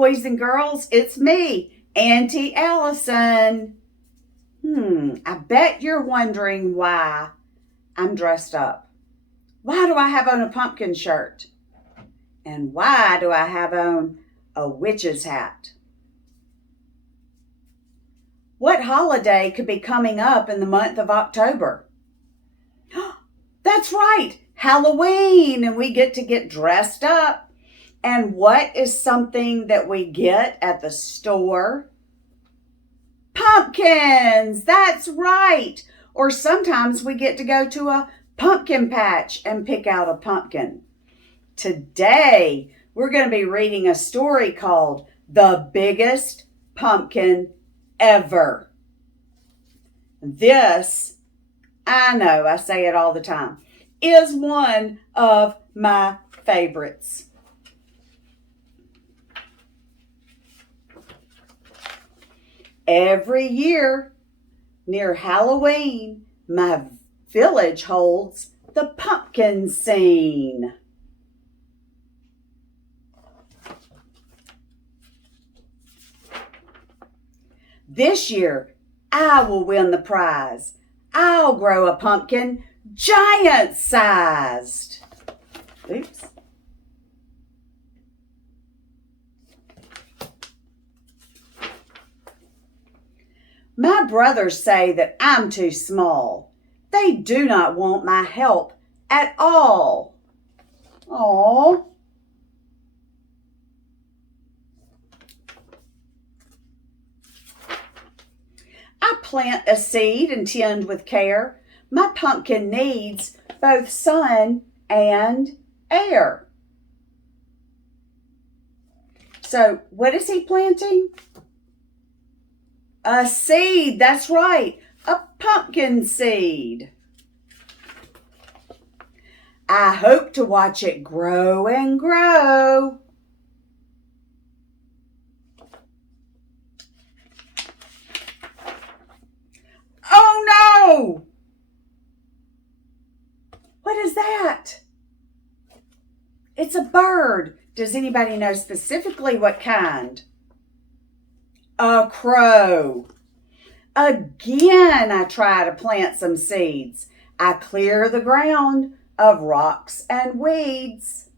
boys and girls, it's me, Auntie Allison. I bet you're wondering why I'm dressed up. Why do I have on a pumpkin shirt? And why do I have on a witch's hat? What holiday could be coming up in the month of October? That's right, Halloween, and we get to get dressed up. And what is something that we get at the store? Pumpkins, that's right. Or sometimes we get to go to a pumpkin patch and pick out a pumpkin. Today, we're going to be reading a story called The Biggest Pumpkin Ever. This, I know, I say it all the time, is one of my favorites. Every year, near Halloween, my village holds the pumpkin scene. This year, I will win the prize. I'll grow a pumpkin giant-sized. Oops. My brothers say that I'm too small. They do not want my help at all. Aww. I plant a seed and tend with care. My pumpkin needs both sun and air. So, what is he planting? A seed, that's right, a pumpkin seed. I hope to watch it grow and grow. Oh no! What is that? It's a bird. Does anybody know specifically what kind? A crow. Again, I try to plant some seeds. I clear the ground of rocks and weeds.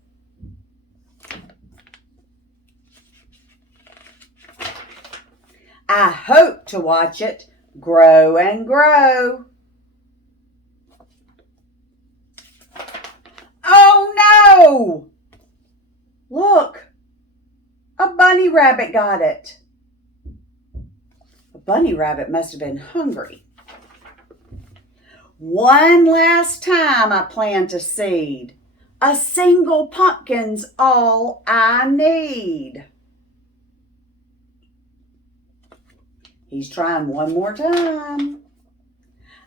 I hope to watch it grow and grow. Oh no! Look, a bunny rabbit got it. A bunny rabbit must have been hungry. One last time I plant a seed. A single pumpkin's all I need. He's trying one more time.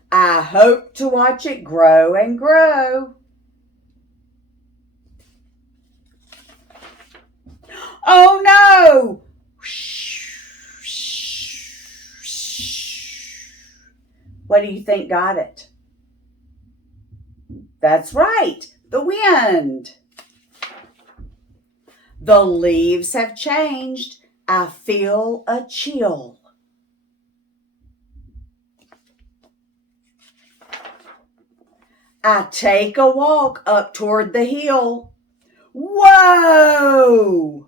I hope to watch it grow and grow. Oh no! What do you think got it? That's right, the wind. The leaves have changed. I feel a chill. I take a walk up toward the hill. Whoa!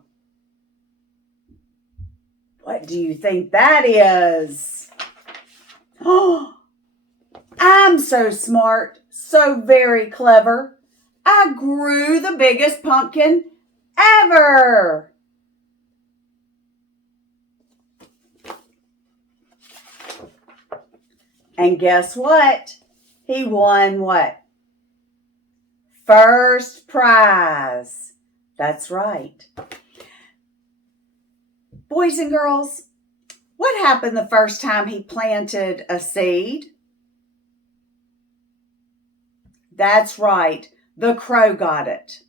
What do you think that is? Oh, I'm so smart, so very clever. I grew the biggest pumpkin ever. And guess what? He won what? First prize. That's right. Boys and girls, what happened the first time he planted a seed? That's right, the crow got it.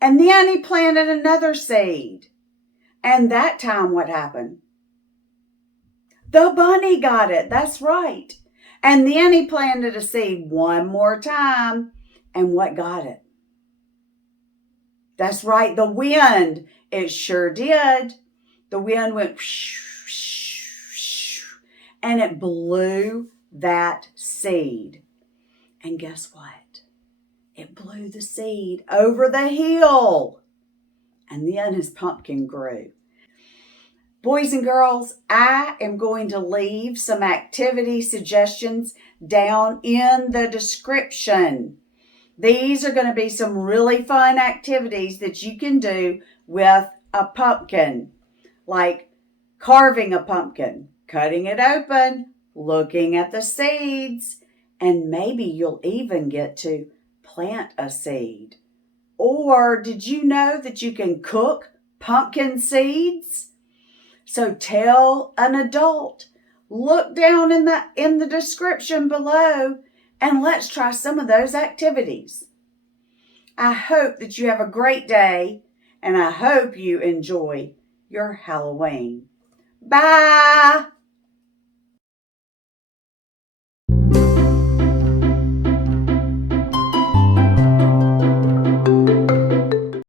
And then he planted another seed. And that time what happened? The bunny got it, that's right. And then he planted a seed one more time. And what got it? That's right, the wind. It sure did. the wind went and it blew that seed. And guess what? It blew the seed over the hill. And then his pumpkin grew. Boys and girls, I am going to leave some activity suggestions down in the description. These are going to be some really fun activities that you can do with a pumpkin, like carving a pumpkin, cutting it open, looking at the seeds, and maybe you'll even get to plant a seed. Or did you know that you can cook pumpkin seeds? So tell an adult, look down in the description below, and let's try some of those activities. I hope that you have a great day, and I hope you enjoy your Halloween. Bye!